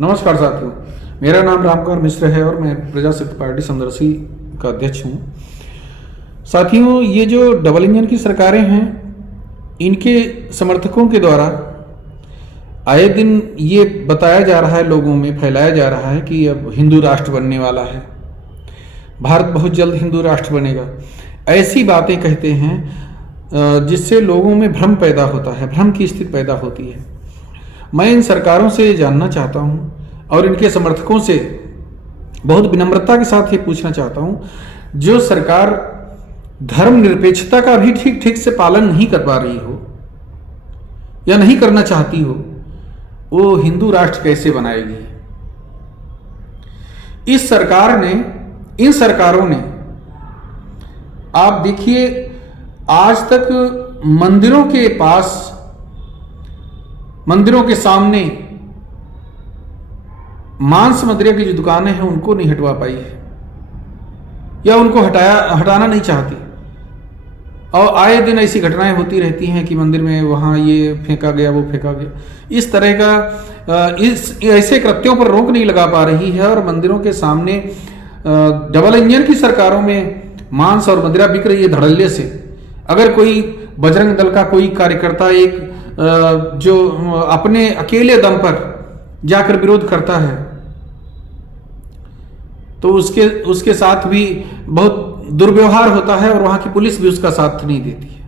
नमस्कार साथियों, मेरा नाम रामकुमार मिश्र है और मैं प्रजाशक्ति पार्टी समदर्शी का अध्यक्ष हूँ। साथियों, ये जो डबल इंजन की सरकारें हैं, इनके समर्थकों के द्वारा आए दिन ये बताया जा रहा है, लोगों में फैलाया जा रहा है कि अब हिंदू राष्ट्र बनने वाला है, भारत बहुत जल्द हिंदू राष्ट्र बनेगा। ऐसी बातें कहते हैं जिससे लोगों में भ्रम पैदा होता है, भ्रम की स्थिति पैदा होती है। मैं इन सरकारों से जानना चाहता हूं और इनके समर्थकों से बहुत विनम्रता के साथ ये पूछना चाहता हूं, जो सरकार धर्मनिरपेक्षता का भी ठीक ठीक से पालन नहीं कर पा रही हो या नहीं करना चाहती हो, वो हिंदू राष्ट्र कैसे बनाएगी? इस सरकार ने, इन सरकारों ने, आप देखिए, आज तक मंदिरों के पास, मंदिरों के सामने मांस मदिरा की जो दुकानें हैं उनको नहीं हटवा पाई है या उनको हटाना नहीं चाहती। और आए दिन ऐसी घटनाएं होती रहती हैं कि मंदिर में वहाँ ये फेंका गया, वो फेंका गया। इस तरह का ऐसे कृत्यों पर रोक नहीं लगा पा रही है और मंदिरों के सामने डबल इंजन की सरकारों में मांस और मदिरा बिक रही है धड़ल्ले से। अगर कोई बजरंग दल का कोई कार्यकर्ता एक जो अपने अकेले दम पर जाकर विरोध करता है तो उसके साथ भी बहुत दुर्व्यवहार होता है और वहां की पुलिस भी उसका साथ नहीं देती है।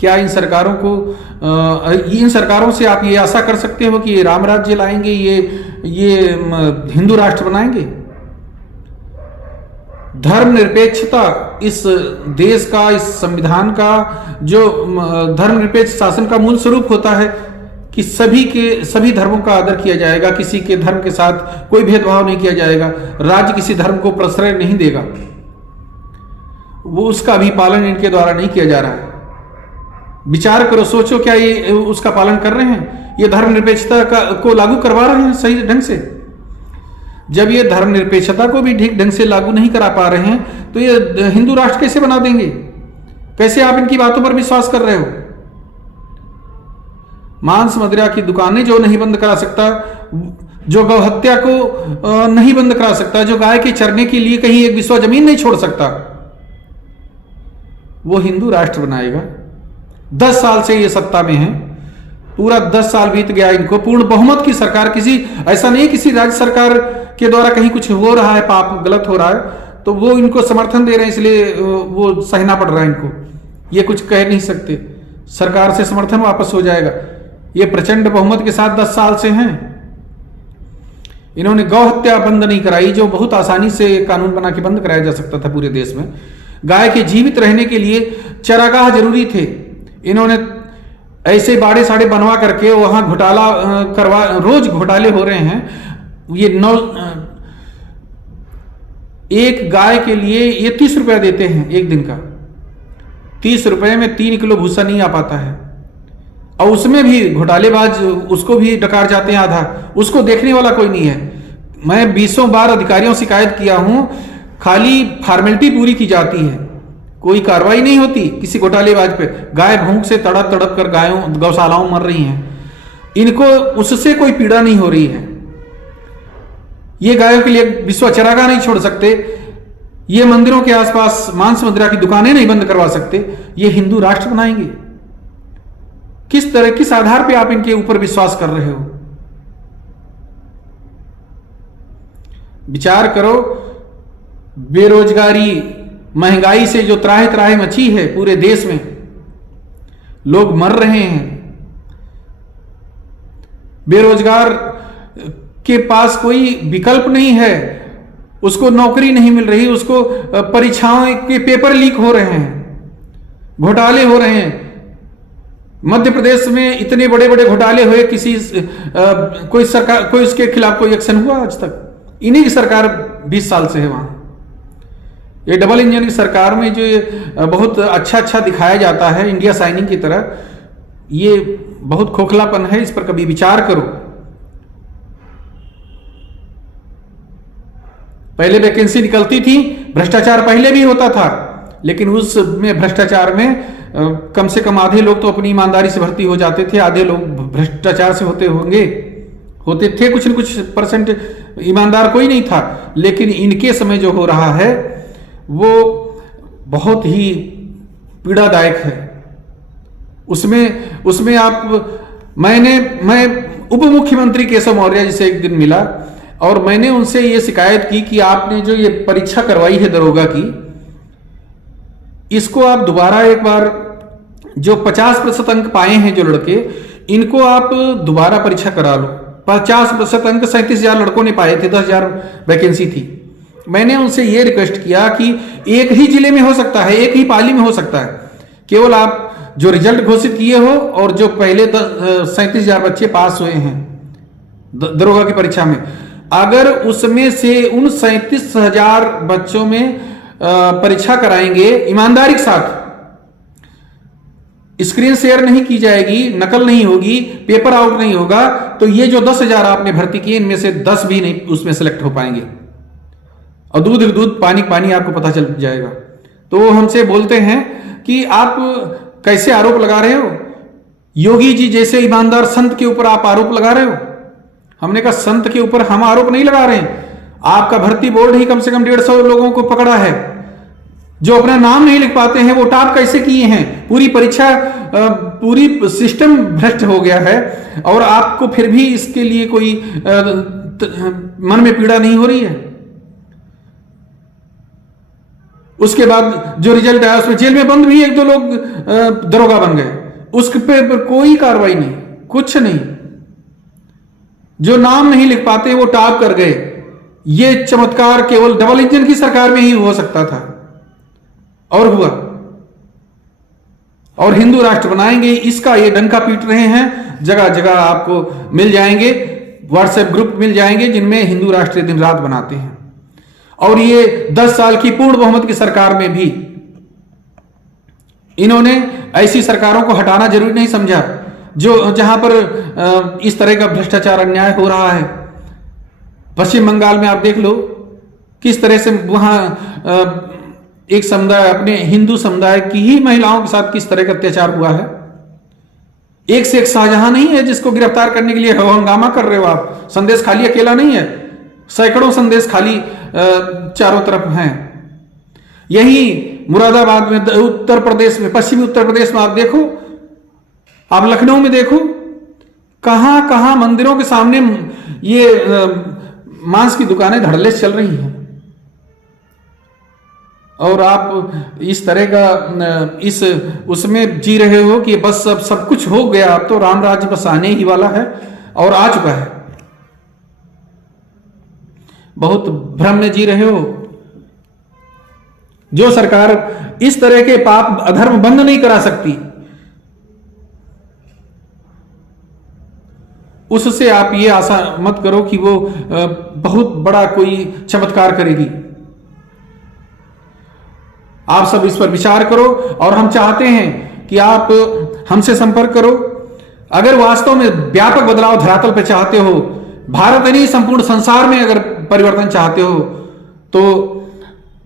क्या इन सरकारों को, इन सरकारों से आप ये आशा कर सकते हो कि ये राम राज्य लाएंगे, ये हिंदू राष्ट्र बनाएंगे? धर्मनिरपेक्षता इस देश का, इस संविधान का, जो धर्मनिरपेक्ष शासन का मूल स्वरूप होता है कि सभी धर्मों का आदर किया जाएगा, किसी के धर्म के साथ कोई भेदभाव नहीं किया जाएगा, राज्य किसी धर्म को प्रश्रय नहीं देगा, वो उसका भी पालन इनके द्वारा नहीं किया जा रहा है। विचार करो, सोचो, क्या ये उसका पालन कर रहे हैं? ये धर्मनिरपेक्षता को लागू करवा रहे हैं सही ढंग से? जब ये धर्मनिरपेक्षता को भी ठीक ढंग से लागू नहीं करा पा रहे हैं तो ये हिंदू राष्ट्र कैसे बना देंगे? कैसे आप इनकी बातों पर विश्वास कर रहे हो? मांस मदिरा की दुकानें जो नहीं बंद करा सकता, जो गौ हत्या को नहीं बंद करा सकता, जो गाय के चरने के लिए कहीं एक बिस्वा जमीन नहीं छोड़ सकता, वो हिंदू राष्ट्र बनाएगा? 10 साल से ये सत्ता में है, पूरा 10 साल बीत गया इनको। पूर्ण बहुमत की सरकार, किसी ऐसा नहीं किसी राज्य सरकार के द्वारा कहीं कुछ हो रहा है, पाप गलत हो रहा है तो वो इनको समर्थन दे रहे हैं, इसलिए वो सहना पड़ रहा है इनको। ये कुछ कह नहीं सकते, सरकार से समर्थन वापस हो जाएगा। ये प्रचंड बहुमत के साथ 10 साल से हैं। इन्होंने गौ हत्या बंद नहीं कराई, जो बहुत आसानी से कानून बना के बंद कराया जा सकता था पूरे देश में। गाय के जीवित रहने के लिए चरागाह जरूरी थे, इन्होंने ऐसे बाड़े साड़े बनवा करके वहां घोटाला करवा, रोज घोटाले हो रहे हैं। ये एक गाय के लिए ये 30 रुपया देते हैं एक दिन का। 30 रुपए में 3 किलो भूसा नहीं आ पाता है और उसमें भी घोटालेबाज उसको भी डकार जाते हैं आधा, उसको देखने वाला कोई नहीं है। मैं 20 बार अधिकारियों से शिकायत किया हूं, खाली फॉर्मेलिटी पूरी की जाती है, कोई कार्रवाई नहीं होती किसी घोटालेबाज पे। गाय भूख से तड़प तड़प कर गौशालाओं मर रही हैं, इनको उससे कोई पीड़ा नहीं हो रही है। ये गायों के लिए विश्व चरागाह नहीं छोड़ सकते, ये मंदिरों के आसपास मांस मदिरा की दुकानें नहीं बंद करवा सकते, ये हिंदू राष्ट्र बनाएंगे? किस आधार पे आप इनके ऊपर विश्वास कर रहे हो? विचार करो, बेरोजगारी, महंगाई से जो त्राहि त्राहि मची है पूरे देश में, लोग मर रहे हैं, बेरोजगार के पास कोई विकल्प नहीं है, उसको नौकरी नहीं मिल रही, उसको परीक्षाओं के पेपर लीक हो रहे हैं, घोटाले हो रहे हैं। मध्य प्रदेश में इतने बड़े बड़े घोटाले हुए, कोई सरकार, कोई उसके खिलाफ कोई एक्शन हुआ आज तक? इन्हीं की सरकार 20 साल से है वहां। ये डबल इंजन की सरकार में जो बहुत अच्छा दिखाया जाता है इंडिया शाइनिंग की तरह, ये बहुत खोखलापन है। इस पर कभी विचार करो। पहले वैकेंसी निकलती थी, भ्रष्टाचार पहले भी होता था, लेकिन उसमें भ्रष्टाचार में कम से कम आधे लोग तो अपनी ईमानदारी से भर्ती हो जाते थे, आधे लोग भ्रष्टाचार से होते होंगे, होते थे, कुछ न कुछ परसेंट ईमानदार कोई नहीं था, लेकिन इनके समय जो हो रहा है वो बहुत ही पीड़ादायक है। उसमें मैं उप मुख्यमंत्री केशव मौर्य जी से एक दिन मिला और मैंने उनसे ये शिकायत की कि आपने जो ये परीक्षा करवाई है दरोगा की, इसको आप दोबारा एक बार, जो 50% अंक पाए हैं जो लड़के, इनको आप दोबारा परीक्षा करा लो। 50% अंक 37,000 लड़कों ने पाए थे, 10,000 वैकेंसी थी। मैंने उनसे ये रिक्वेस्ट किया कि एक ही जिले में हो सकता है, एक ही पाली में हो सकता है, केवल आप जो रिजल्ट घोषित किए हो और जो पहले 37,000 बच्चे पास हुए हैं दरोगा की परीक्षा में, अगर उसमें से उन 37,000 बच्चों में परीक्षा कराएंगे ईमानदारी के साथ, स्क्रीन शेयर नहीं की जाएगी, नकल नहीं होगी, पेपर आउट नहीं होगा, तो ये जो 10,000 आपने भर्ती किए इनमें से 10 भी नहीं उसमें सेलेक्ट हो पाएंगे और दूध पानी पानी आपको पता चल जाएगा। तो वो हमसे बोलते हैं कि आप कैसे आरोप लगा रहे हो, योगी जी जैसे ईमानदार संत के ऊपर आप आरोप लगा रहे हो। हमने कहा संत के ऊपर हम आरोप नहीं लगा रहे हैं, आपका भर्ती बोर्ड ही कम से कम 150 लोगों को पकड़ा है जो अपना नाम नहीं लिख पाते हैं, वो टॉप कैसे किए हैं। पूरी परीक्षा, पूरी सिस्टम भ्रष्ट हो गया है और आपको फिर भी इसके लिए कोई मन में पीड़ा नहीं हो रही है। उसके बाद जो रिजल्ट आया उसमें जेल में बंद भी 1-2 लोग दरोगा बन गए, उस पर कोई कार्रवाई नहीं, कुछ नहीं। जो नाम नहीं लिख पाते वो टॉप कर गए। ये चमत्कार केवल डबल इंजन की सरकार में ही हो सकता था और हुआ। और हिंदू राष्ट्र बनाएंगे, इसका ये डंका पीट रहे हैं। जगह जगह आपको मिल जाएंगे, व्हाट्सएप ग्रुप मिल जाएंगे जिनमें हिंदू राष्ट्र दिन रात बनाते हैं। और ये 10 साल की पूर्ण बहुमत की सरकार में भी इन्होंने ऐसी सरकारों को हटाना जरूरी नहीं समझा जहां पर इस तरह का भ्रष्टाचार अन्याय हो रहा है। पश्चिम बंगाल में आप देख लो किस तरह से वहां एक समुदाय, अपने हिंदू समुदाय की ही महिलाओं के साथ किस तरह का अत्याचार हुआ है। एक से एक शाहजहां नहीं है जिसको गिरफ्तार करने के लिए हंगामा कर रहे हो आप। संदेश खाली अकेला नहीं है, सैकड़ों संदेश खाली चारों तरफ हैं। यही मुरादाबाद में, उत्तर प्रदेश में, पश्चिमी उत्तर प्रदेश में आप देखो, आप लखनऊ में देखो, कहां कहां मंदिरों के सामने ये मांस की दुकानें धड़ल्ले चल रही हैं। और आप इस तरह का उसमें जी रहे हो कि बस अब सब कुछ हो गया, अब तो राम राज्य बस आने ही वाला है और आ चुका है। बहुत भ्रम में जी रहे हो। जो सरकार इस तरह के पाप अधर्म बंद नहीं करा सकती, उससे आप ये आशा मत करो कि वो बहुत बड़ा कोई चमत्कार करेगी। आप सब इस पर विचार करो और हम चाहते हैं कि आप हमसे संपर्क करो। अगर वास्तव में व्यापक बदलाव धरातल पर चाहते हो, भारत नहीं संपूर्ण संसार में अगर परिवर्तन चाहते हो, तो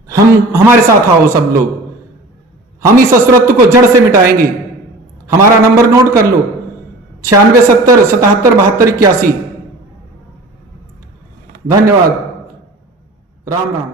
हमारे साथ आओ सब लोग। हम इस असुरत्व को जड़ से मिटाएंगे। हमारा नंबर नोट कर लो, 96 70 77 72 81। धन्यवाद। राम राम।